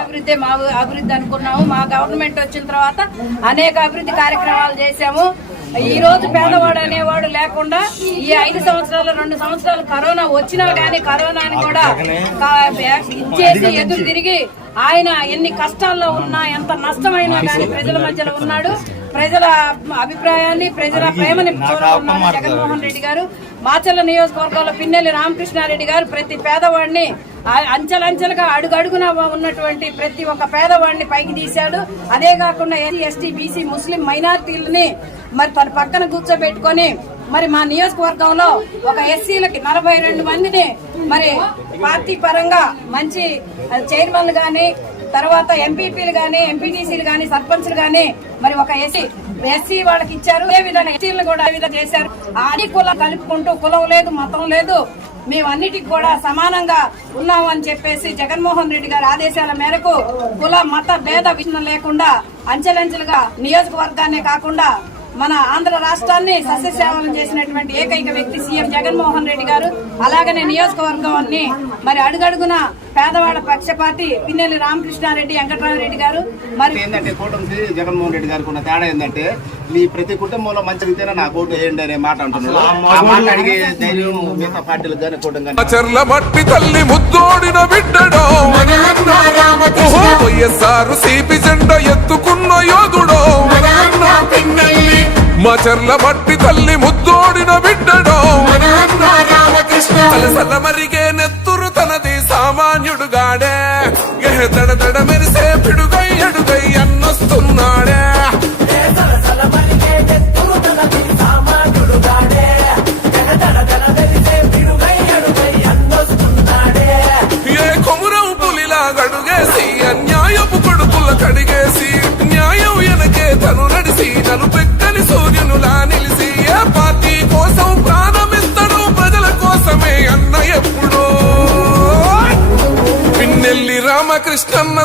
అభివృద్ధి మా అభివృద్ధి అనుకున్నాము. మా గవర్నమెంట్ వచ్చిన తర్వాత అనేక అభివృద్ధి కార్యక్రమాలు చేశాము. ఈ రోజు పేదవాడు అనేవాడు లేకుండా ఈ ఐదు సంవత్సరాలు రెండు సంవత్సరాలు కరోనా వచ్చినా గానీ కరోనాని కూడా ఇచ్చేసి ఎదురు తిరిగి ఆయన ఎన్ని కష్టాల్లో ఉన్నా ఎంత నష్టమైనా గానీ ప్రజల మధ్యలో ఉన్నాడు. ప్రజల అభిప్రాయాన్ని ప్రజల ప్రేమని చూరగొన్నాడు జగన్మోహన్ రెడ్డి గారు మాచల్ల నియోజకవర్గంలో పిన్నెల్లి రామకృష్ణారెడ్డి గారు ప్రతి పేదవాడిని అంచెలంచెలుగా అడుగడుగున ఉన్నటువంటి ప్రతి ఒక్క పేదవాడిని పైకి తీశాడు. అదే కాకుండా ఎస్సీ ఎస్టీ బీసీ ముస్లిం మైనార్టీలని మరి తన పక్కన కూర్చోబెట్టుకొని మరి మా నియోజకవర్గంలో ఒక ఎస్సీలకి నలభై రెండు మందిని మరి పార్టీ పరంగా మంచి చైర్మన్లు గాని తర్వాత ఎంపీపీలు కానీ ఎంపీటీసీలు కానీ సర్పంచ్లు కానీ మరి ఒక ఎస్సీ ఎస్సీ వాళ్ళకి ఇచ్చారు. ఏ విధంగా ఎస్సీలను కూడా ఏ విధంగా చేశారు? ఆది కులం కలుపుకుంటూ కులం లేదు మతం లేదు. మేమన్నిటికి కూడా సమానంగా ఉన్నాం అని చెప్పేసి జగన్మోహన్ రెడ్డి గారి ఆదేశాల మేరకు కుల మత భేద విషయం లేకుండా అంచెలంచెలుగా నియోజకవర్గాన్నే కాకుండా మన ఆంధ్ర రాష్ట్రాన్ని సస్యశ్యామలం చేసినటువంటి ఏకైక వ్యక్తి సీఎం జగన్మోహన్ రెడ్డి గారు. అలాగనే నియోజకవర్గాన్ని మరి అడుగడుగున పేదవాళ్ళ పక్షపాతి పిన్నెల్లి రామకృష్ణారెడ్డి వెంకటరామరెడ్డి గారు. మరి ఏంటంటే కూటమికి జగన్మోహన్ రెడ్డి గారికి ఉన్న తేడా ఏంటంటే మీ ప్రతి కుటుంబంలో మంచిగా నా ఓటు వేయండి అనే మాట ఆ మాట అడిగే ధైర్యం మిగతా పార్టీలకు కానీ కూటమి కానీ మాచర్ల మట్టి తల్లి ముద్దోడిన బిడ్డడో. మన అన్న రామకృష్ణ వైఎస్ఆర్ సిపి జెండ ఎత్తుకున్న పిన్నెల్లి మాచర్ల మట్టి తల్లి ముద్దోడిన బిడ్డడో. సలసల మరిగే నెత్తురు Ama